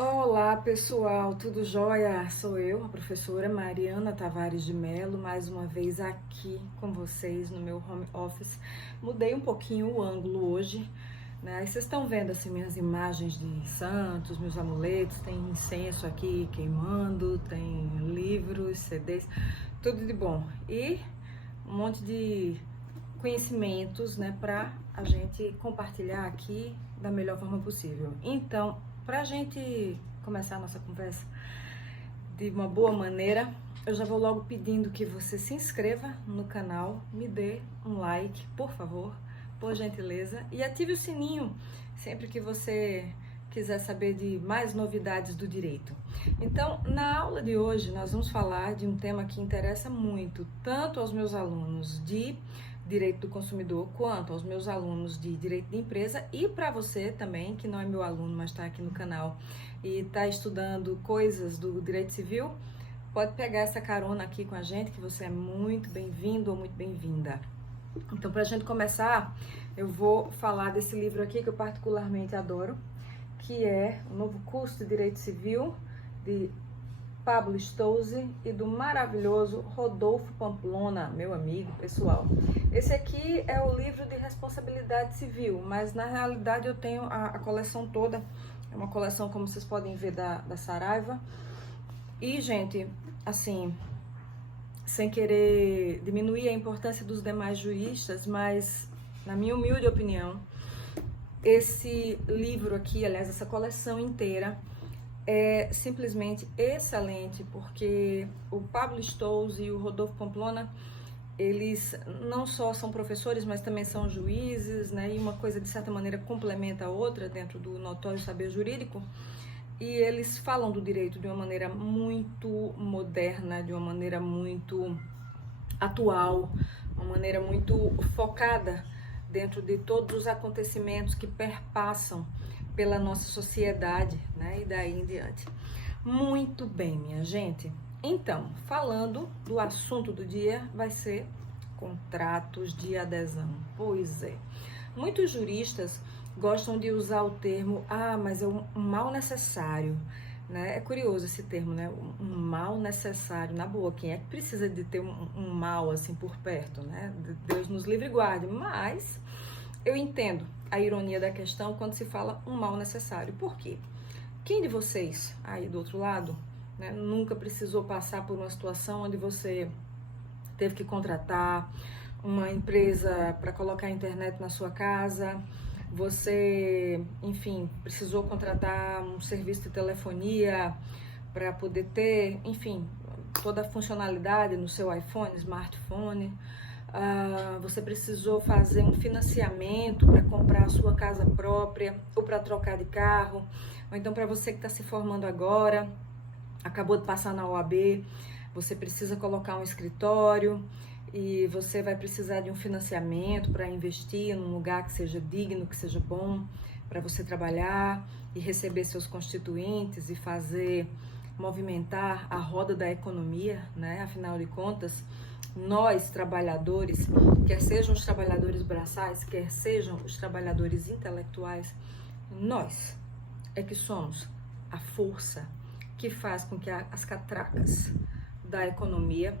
Olá pessoal, tudo jóia? Sou eu, a professora Mariana Tavares de Mello, mais uma vez aqui com vocês no meu home office. Mudei um pouquinho o ângulo hoje, né? Vocês estão vendo assim minhas imagens de santos, meus amuletos, tem incenso aqui queimando, tem livros, CDs, tudo de bom. E um monte de conhecimentos, né, para a gente compartilhar aqui da melhor forma possível. Então, para a gente começar a nossa conversa de uma boa maneira, eu já vou logo pedindo que você se inscreva no canal, me dê um like, por favor, por gentileza, e ative o sininho sempre que você quiser saber de mais novidades do direito. Então, na aula de hoje, nós vamos falar de um tema que interessa muito, tanto aos meus alunos de Direito do Consumidor, quanto aos meus alunos de Direito de Empresa e para você também, que não é meu aluno, mas está aqui no canal e está estudando coisas do Direito Civil, pode pegar essa carona aqui com a gente, que você é muito bem-vindo ou muito bem-vinda. Então, para a gente começar, eu vou falar desse livro aqui que eu particularmente adoro, que é o Novo Curso de Direito Civil, de Pablo Stouzy e do maravilhoso Rodolfo Pamplona, meu amigo pessoal. Esse aqui é o livro de responsabilidade civil, mas na realidade eu tenho a coleção toda, é uma coleção, como vocês podem ver, da Saraiva. E, gente, assim, sem querer diminuir a importância dos demais juristas, mas na minha humilde opinião, esse livro aqui, aliás, essa coleção inteira, é simplesmente excelente, porque o Pablo Stouzy e o Rodolfo Pamplona, eles não só são professores, mas também são juízes, né? E uma coisa, de certa maneira, complementa a outra dentro do notório saber jurídico. E eles falam do direito de uma maneira muito moderna, de uma maneira muito atual, uma maneira muito focada dentro de todos os acontecimentos que perpassam pela nossa sociedade, né? E daí em diante. Muito bem, minha gente. Então, falando do assunto do dia, vai ser contratos de adesão. Pois é. Muitos juristas gostam de usar o termo, mas é um mal necessário, né? É curioso esse termo, né? Um mal necessário. Na boa, quem é que precisa de ter um mal assim por perto, né? Deus nos livre e guarde. Mas eu entendo a ironia da questão quando se fala um mal necessário. Por quê? Quem de vocês aí do outro lado, né, nunca precisou passar por uma situação onde você teve que contratar uma empresa para colocar a internet na sua casa, você, enfim, precisou contratar um serviço de telefonia para poder ter, enfim, toda a funcionalidade no seu iPhone, smartphone. Você precisou fazer um financiamento para comprar a sua casa própria ou para trocar de carro, ou então para você que está se formando agora, acabou de passar na OAB, você precisa colocar um escritório e você vai precisar de um financiamento para investir num lugar que seja digno, que seja bom para você trabalhar e receber seus constituintes e fazer movimentar a roda da economia, né? Afinal de contas, nós trabalhadores, quer sejam os trabalhadores braçais, quer sejam os trabalhadores intelectuais, nós é que somos a força que faz com que as catracas da economia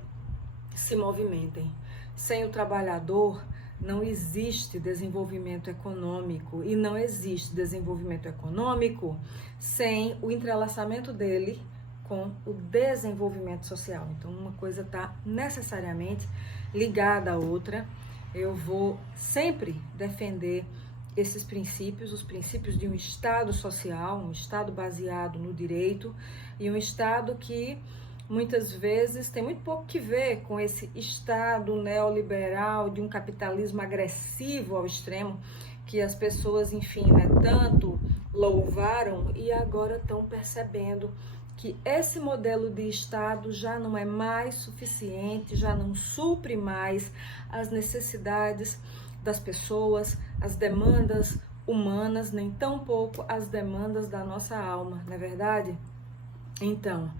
se movimentem. Sem o trabalhador não existe desenvolvimento econômico, e não existe desenvolvimento econômico sem o entrelaçamento dele com o desenvolvimento social. Então, uma coisa está necessariamente ligada à outra. Eu vou sempre defender esses princípios, os princípios de um Estado social, um Estado baseado no direito, e um Estado que muitas vezes tem muito pouco que ver com esse Estado neoliberal de um capitalismo agressivo ao extremo, que as pessoas, enfim, né, tanto louvaram e agora estão percebendo que esse modelo de Estado já não é mais suficiente, já não supre mais as necessidades das pessoas, as demandas humanas, nem tampouco as demandas da nossa alma, não é verdade? Então,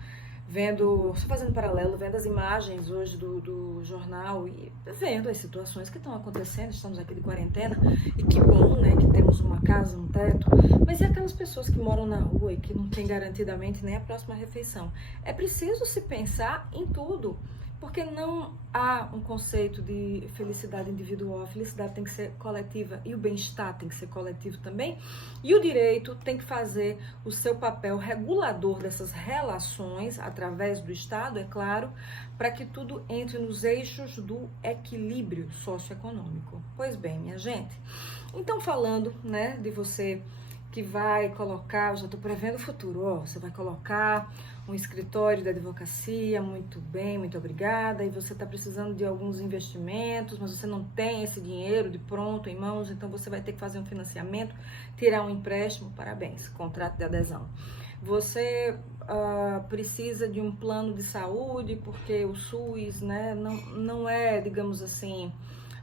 só fazendo paralelo, vendo as imagens hoje do jornal e vendo as situações que estão acontecendo. Estamos aqui de quarentena e que bom, né, que temos uma casa, um teto, mas e aquelas pessoas que moram na rua e que não têm garantidamente nem a próxima refeição? É preciso se pensar em tudo, porque não há um conceito de felicidade individual. A felicidade tem que ser coletiva e o bem-estar tem que ser coletivo também. E o direito tem que fazer o seu papel regulador dessas relações, através do Estado, é claro, para que tudo entre nos eixos do equilíbrio socioeconômico. Pois bem, minha gente, então falando, né, de você que vai colocar, eu já estou prevendo o futuro, ó, você vai colocar um escritório de advocacia, muito bem, muito obrigada, e você está precisando de alguns investimentos, mas você não tem esse dinheiro de pronto em mãos, então você vai ter que fazer um financiamento, tirar um empréstimo, parabéns, contrato de adesão. Você precisa de um plano de saúde, porque o SUS, né, não é, digamos assim,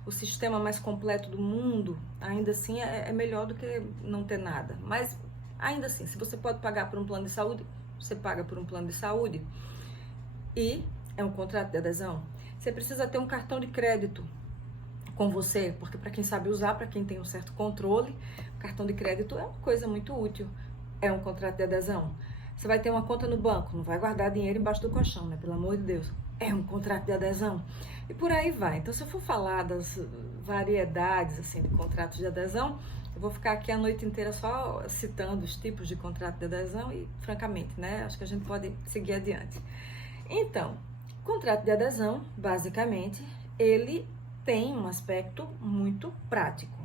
o sistema mais completo do mundo. Ainda assim é melhor do que não ter nada, mas ainda assim, se você pode pagar por um plano de saúde, você paga por um plano de saúde e é um contrato de adesão. Você precisa ter um cartão de crédito com você, porque para quem sabe usar, para quem tem um certo controle, cartão de crédito é uma coisa muito útil, é um contrato de adesão. Você vai ter uma conta no banco, não vai guardar dinheiro embaixo do colchão, né? Pelo amor de Deus, é um contrato de adesão. E por aí vai. Então, se eu for falar das variedades assim, de contratos de adesão, eu vou ficar aqui a noite inteira só citando os tipos de contrato de adesão e, francamente, né, acho que a gente pode seguir adiante. Então, contrato de adesão, basicamente, ele tem um aspecto muito prático.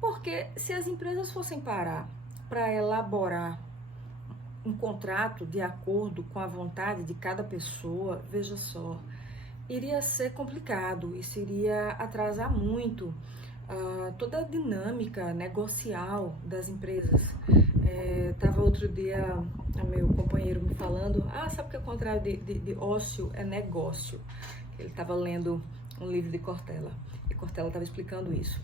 Porque se as empresas fossem parar para elaborar um contrato de acordo com a vontade de cada pessoa, veja só, iria ser complicado, isso iria atrasar muito toda a dinâmica negocial das empresas. Tava outro dia meu companheiro me falando, sabe que o contrário de ócio é negócio. Ele estava lendo um livro de Cortella e Cortella estava explicando isso.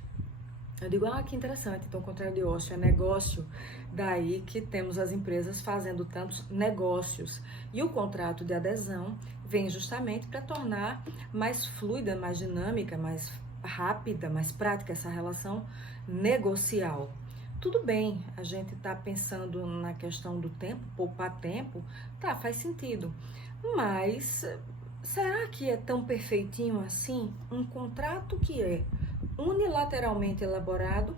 Eu digo, que interessante, então o contrário de ócio é negócio, daí que temos as empresas fazendo tantos negócios. E o contrato de adesão vem justamente para tornar mais fluida, mais dinâmica, mais rápida, mais prática essa relação negocial. Tudo bem, a gente está pensando na questão do tempo, poupar tempo, tá, faz sentido. Mas será que é tão perfeitinho assim? Um contrato que é unilateralmente elaborado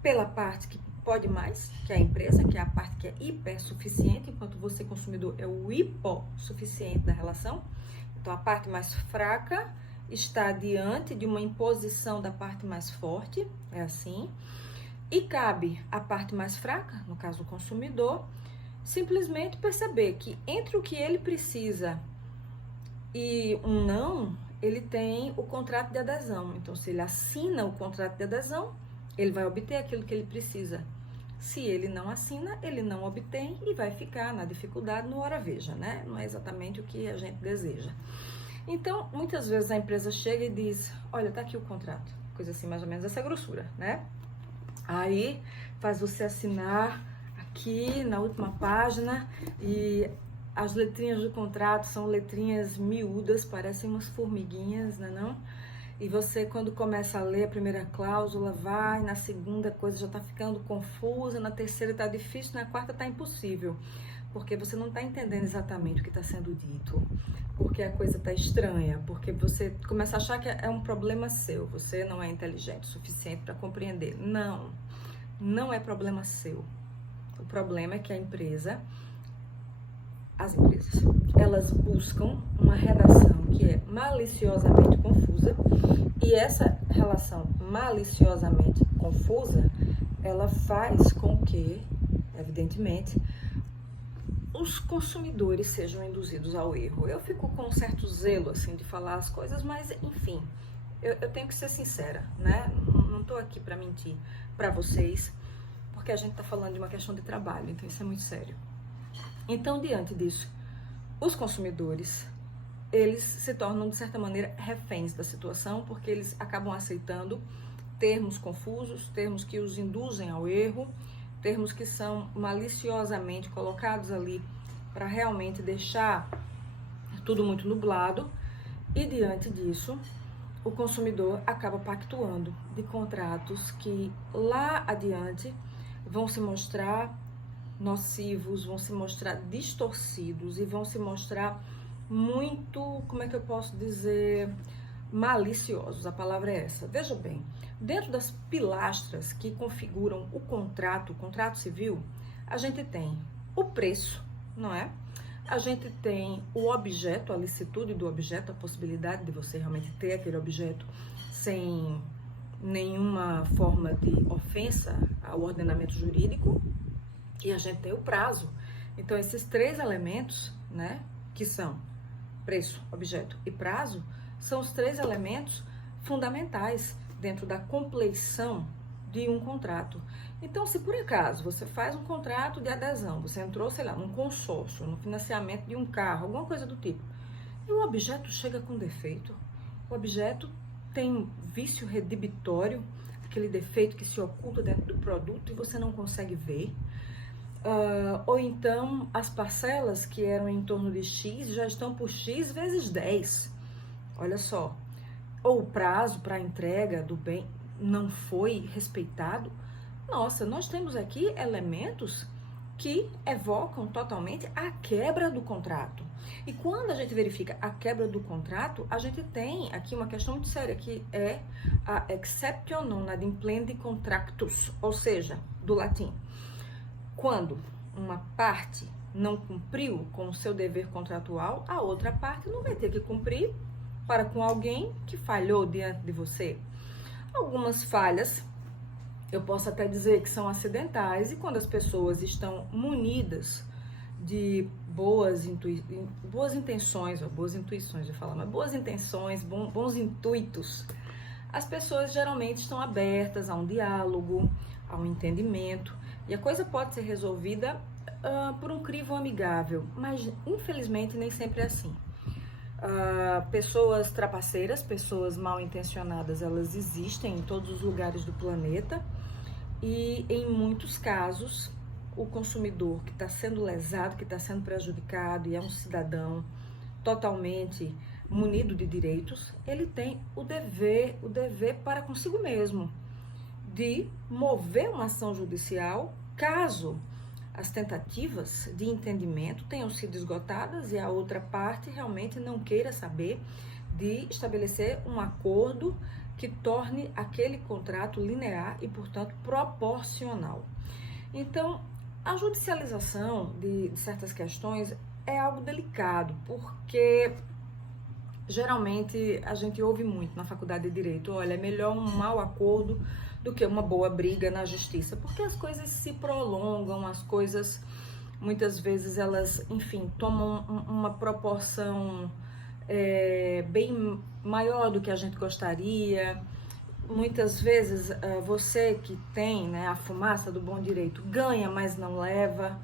pela parte que pode mais, que é a empresa, que é a parte que é hipersuficiente, enquanto você, consumidor, é o hipossuficiente da relação. Então, a parte mais fraca está diante de uma imposição da parte mais forte, é assim, e cabe à parte mais fraca, no caso o consumidor, simplesmente perceber que entre o que ele precisa e um não, ele tem o contrato de adesão. Então, se ele assina o contrato de adesão, ele vai obter aquilo que ele precisa. Se ele não assina, ele não obtém e vai ficar na dificuldade no hora veja, né? Não é exatamente o que a gente deseja. Então, muitas vezes a empresa chega e diz, olha, tá aqui o contrato. Coisa assim, mais ou menos essa grossura, né? Aí, faz você assinar aqui na última página e as letrinhas do contrato são letrinhas miúdas, parecem umas formiguinhas, né, não? E você, quando começa a ler a primeira cláusula, vai, na segunda coisa já tá ficando confusa, na terceira tá difícil, na quarta tá impossível. Porque você não tá entendendo exatamente o que está sendo dito, porque a coisa tá estranha, porque você começa a achar que é um problema seu, você não é inteligente o suficiente para compreender. Não, não é problema seu. O problema é que as empresas, elas buscam uma redação que é maliciosamente confusa, e essa relação maliciosamente confusa, ela faz com que, evidentemente, os consumidores sejam induzidos ao erro. Eu fico com um certo zelo, assim, de falar as coisas, mas, enfim, eu tenho que ser sincera, né? Não estou aqui para mentir para vocês, porque a gente está falando de uma questão de trabalho, então isso é muito sério. Então, diante disso, os consumidores, eles se tornam, de certa maneira, reféns da situação, porque eles acabam aceitando termos confusos, termos que os induzem ao erro, termos que são maliciosamente colocados ali para realmente deixar tudo muito nublado, e diante disso, o consumidor acaba pactuando de contratos que lá adiante vão se mostrar nocivos, vão se mostrar distorcidos e vão se mostrar muito, como é que eu posso dizer, maliciosos, a palavra é essa. Veja bem, dentro das pilastras que configuram o contrato civil, a gente tem o preço, não é? A gente tem o objeto, a licitude do objeto, a possibilidade de você realmente ter aquele objeto sem nenhuma forma de ofensa ao ordenamento jurídico, e a gente tem o prazo. Então, esses três elementos, né, que são preço, objeto e prazo, são os três elementos fundamentais dentro da compleição de um contrato. Então, se por acaso você faz um contrato de adesão, você entrou, sei lá, num consórcio, no financiamento de um carro, alguma coisa do tipo, e o objeto chega com defeito, o objeto tem vício redibitório, aquele defeito que se oculta dentro do produto e você não consegue ver, ou então as parcelas que eram em torno de X já estão por X vezes 10, olha só, ou o prazo para a entrega do bem não foi respeitado. Nossa, nós temos aqui elementos que evocam totalmente a quebra do contrato. E quando a gente verifica a quebra do contrato, a gente tem aqui uma questão muito séria, que é a exceptio non ad implendi contractus, ou seja, do latim. Quando uma parte não cumpriu com o seu dever contratual, a outra parte não vai ter que cumprir para com alguém que falhou diante de você. Algumas falhas, eu posso até dizer que são acidentais, e quando as pessoas estão munidas de boas intenções, bons intuitos, as pessoas geralmente estão abertas a um diálogo, a um entendimento, e a coisa pode ser resolvida por um crivo amigável, mas infelizmente nem sempre é assim. Pessoas trapaceiras, pessoas mal intencionadas, elas existem em todos os lugares do planeta, e em muitos casos o consumidor que está sendo lesado, que está sendo prejudicado e é um cidadão totalmente munido de direitos, ele tem o dever para consigo mesmo de mover uma ação judicial caso as tentativas de entendimento tenham sido esgotadas e a outra parte realmente não queira saber de estabelecer um acordo que torne aquele contrato linear e, portanto, proporcional. Então, a judicialização de certas questões é algo delicado, porque geralmente a gente ouve muito na faculdade de Direito, olha, é melhor um mau acordo do que uma boa briga na justiça, porque as coisas se prolongam, as coisas muitas vezes elas, enfim, tomam uma proporção bem maior do que a gente gostaria. Muitas vezes você que tem, né, a fumaça do bom direito ganha, mas não leva,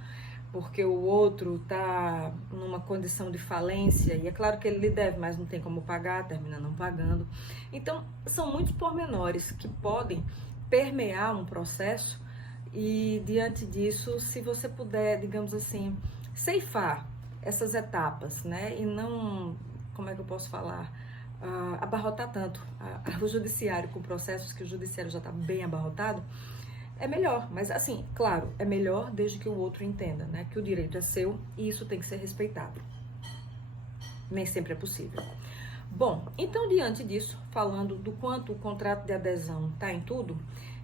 porque o outro está numa condição de falência, e é claro que ele lhe deve, mas não tem como pagar, termina não pagando. Então, são muitos pormenores que podem permear um processo, e diante disso, se você puder, digamos assim, ceifar essas etapas, né, e não, como é que eu posso falar, abarrotar tanto o judiciário com processos que o judiciário já está bem abarrotado, é melhor. Mas assim, claro, é melhor desde que o outro entenda, né, que o direito é seu e isso tem que ser respeitado. Nem sempre é possível. Bom, então diante disso, falando do quanto o contrato de adesão está em tudo,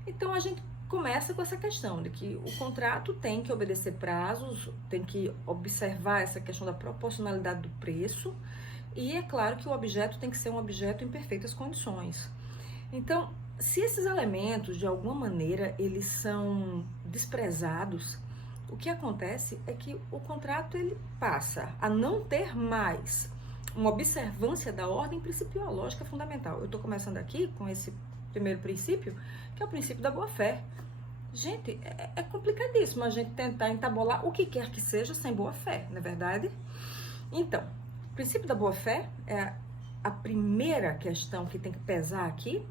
então a gente começa com essa questão de que o contrato tem que obedecer prazos, tem que observar essa questão da proporcionalidade do preço, e é claro que o objeto tem que ser um objeto em perfeitas condições. Então, se esses elementos, de alguma maneira, eles são desprezados, o que acontece é que o contrato ele passa a não ter mais uma observância da ordem principiológica fundamental. Eu estou começando aqui com esse primeiro princípio, que é o princípio da boa-fé. Gente, é complicadíssimo a gente tentar entabolar o que quer que seja sem boa-fé, não é verdade? Então, o princípio da boa-fé é a primeira questão que tem que pesar aqui.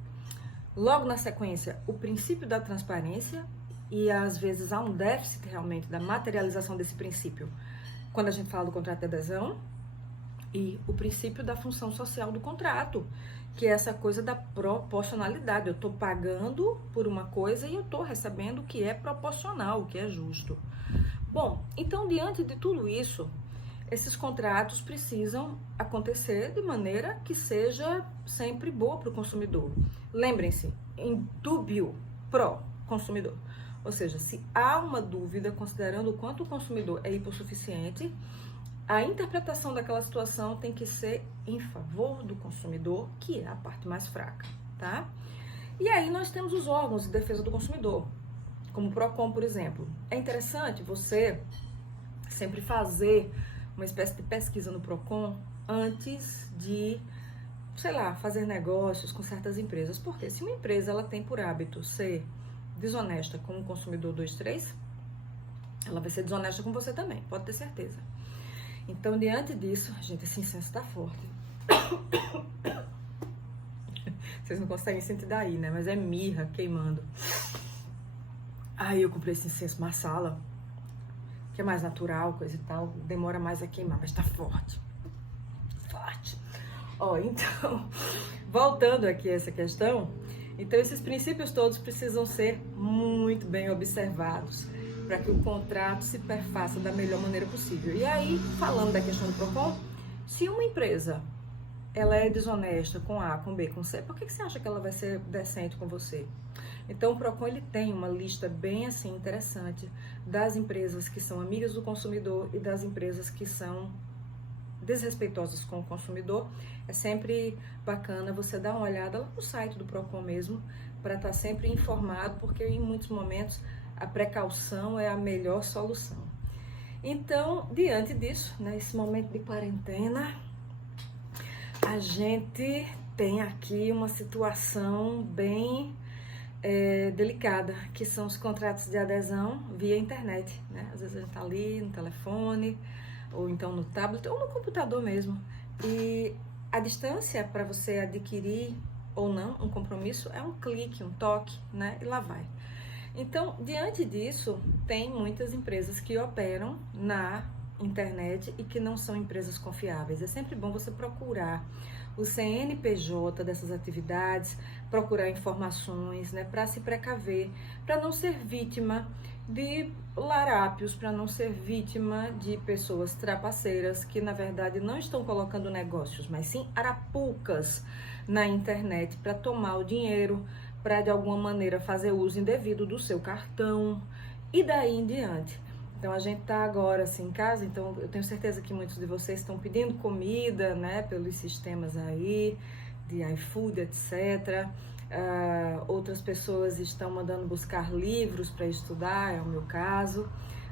Logo na sequência, o princípio da transparência, e às vezes há um déficit realmente da materialização desse princípio quando a gente fala do contrato de adesão. e o princípio da função social do contrato, que é essa coisa da proporcionalidade. Eu estou pagando por uma coisa e eu estou recebendo o que é proporcional, o que é justo. Bom, então, diante de tudo isso, esses contratos precisam acontecer de maneira que seja sempre boa para o consumidor. Lembrem-se, em dúbio pro consumidor. Ou seja, se há uma dúvida, considerando o quanto o consumidor é hipossuficiente, a interpretação daquela situação tem que ser em favor do consumidor, que é a parte mais fraca, tá? E aí nós temos os órgãos de defesa do consumidor, como o PROCON, por exemplo. É interessante você sempre fazer uma espécie de pesquisa no PROCON antes de, sei lá, fazer negócios com certas empresas. Porque se uma empresa ela tem por hábito ser desonesta com o consumidor 2, 3, ela vai ser desonesta com você também, pode ter certeza. Então, diante disso, gente, esse incenso tá forte. Vocês não conseguem sentir daí, né? Mas é mirra queimando. Aí eu comprei esse incenso Marsala, que é mais natural, coisa e tal. Demora mais a queimar, mas tá forte. Forte. Ó, então, voltando aqui a essa questão, então esses princípios todos precisam ser muito bem observados para que o contrato se perfaça da melhor maneira possível. E aí, falando da questão do PROCON, se uma empresa ela é desonesta com A, com B, com C, por que você acha que ela vai ser decente com você? Então, o PROCON ele tem uma lista bem assim interessante das empresas que são amigas do consumidor e das empresas que são desrespeitosas com o consumidor. É sempre bacana você dar uma olhada lá no site do PROCON mesmo, para estar sempre informado, porque em muitos momentos a precaução é a melhor solução. Então, diante disso, nesse momento de quarentena, a gente tem aqui uma situação bem delicada, que são os contratos de adesão via internet, né? Às vezes a gente tá ali no telefone, ou então no tablet, ou no computador mesmo. E a distância para você adquirir ou não um compromisso é um clique, um toque, né? E lá vai. Então, diante disso, tem muitas empresas que operam na internet e que não são empresas confiáveis. É sempre bom você procurar o CNPJ dessas atividades, procurar informações, né, para se precaver, para não ser vítima de larápios, para não ser vítima de pessoas trapaceiras que, na verdade, não estão colocando negócios, mas sim arapucas na internet para tomar o dinheiro, para de alguma maneira fazer uso indevido do seu cartão e daí em diante. Então a gente tá agora assim em casa, então eu tenho certeza que muitos de vocês estão pedindo comida, né, pelos sistemas aí, de iFood, etc. Outras pessoas estão mandando buscar livros para estudar, é o meu caso.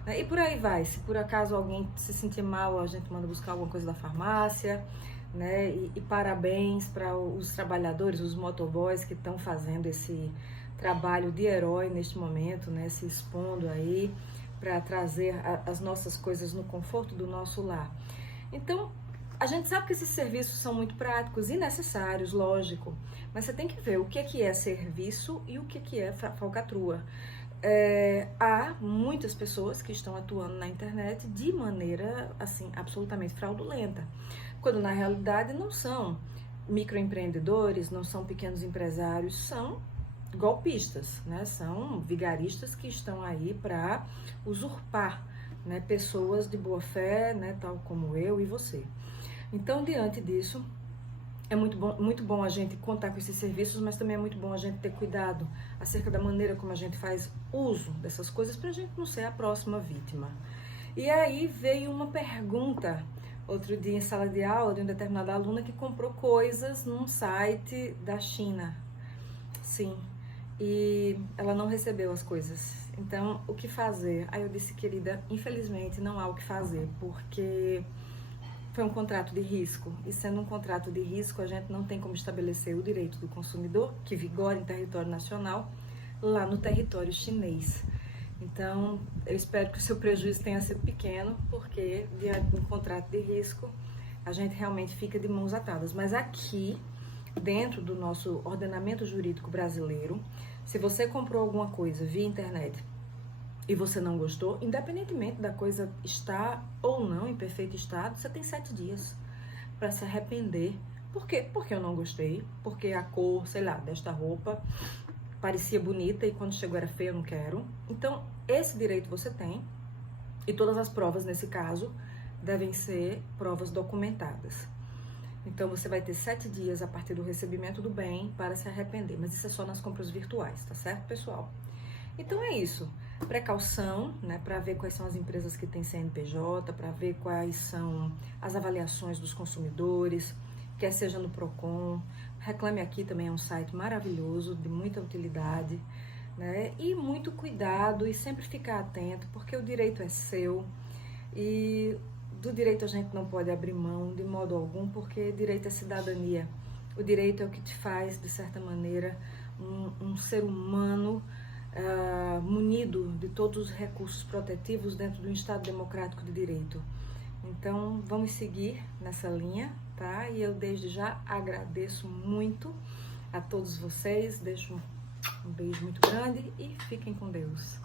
E por aí vai, se por acaso alguém se sentir mal, a gente manda buscar alguma coisa da farmácia, né? E parabéns para os trabalhadores, os motoboys que estão fazendo esse trabalho de herói neste momento, né? Se expondo aí para trazer as nossas coisas no conforto do nosso lar. Então, a gente sabe que esses serviços são muito práticos e necessários, lógico, mas você tem que ver o que é serviço e o que é falcatrua. Há muitas pessoas que estão atuando na internet de maneira, assim, absolutamente fraudulenta, quando na realidade não são microempreendedores, não são pequenos empresários, são golpistas, né? São vigaristas que estão aí para usurpar, né, pessoas de boa fé, né, tal como eu e você. Então, diante disso, é muito bom a gente contar com esses serviços, mas também é muito bom a gente ter cuidado acerca da maneira como a gente faz uso dessas coisas para a gente não ser a próxima vítima. E aí veio uma pergunta outro dia em sala de aula de uma determinada aluna que comprou coisas num site da China. Sim. E ela não recebeu as coisas. Então, o que fazer? Aí eu disse, querida, infelizmente não há o que fazer, porque foi um contrato de risco. E sendo um contrato de risco, a gente não tem como estabelecer o direito do consumidor, que vigora em território nacional, lá no território chinês. Então, eu espero que o seu prejuízo tenha sido pequeno, porque diante de um contrato de risco, a gente realmente fica de mãos atadas. Mas aqui, dentro do nosso ordenamento jurídico brasileiro, se você comprou alguma coisa via internet e você não gostou, independentemente da coisa estar ou não em perfeito estado, você tem 7 dias para se arrepender. Por quê? Porque eu não gostei, porque a cor, sei lá, desta roupa parecia bonita e quando chegou era feia, eu não quero. Então, esse direito você tem, e todas as provas, nesse caso, devem ser provas documentadas. Então, você vai ter 7 dias a partir do recebimento do bem para se arrepender, mas isso é só nas compras virtuais, tá certo, pessoal? Então, é isso. Precaução, né, para ver quais são as empresas que têm CNPJ, para ver quais são as avaliações dos consumidores, quer seja no Procon. Reclame Aqui também é um site maravilhoso, de muita utilidade, né? E muito cuidado e sempre ficar atento, porque o direito é seu e do direito a gente não pode abrir mão de modo algum, porque direito é cidadania. O direito é o que te faz, de certa maneira, um ser humano munido de todos os recursos protetivos dentro de um Estado democrático de direito. Então, vamos seguir nessa linha, tá? E eu desde já agradeço muito a todos vocês, deixo um beijo muito grande e fiquem com Deus.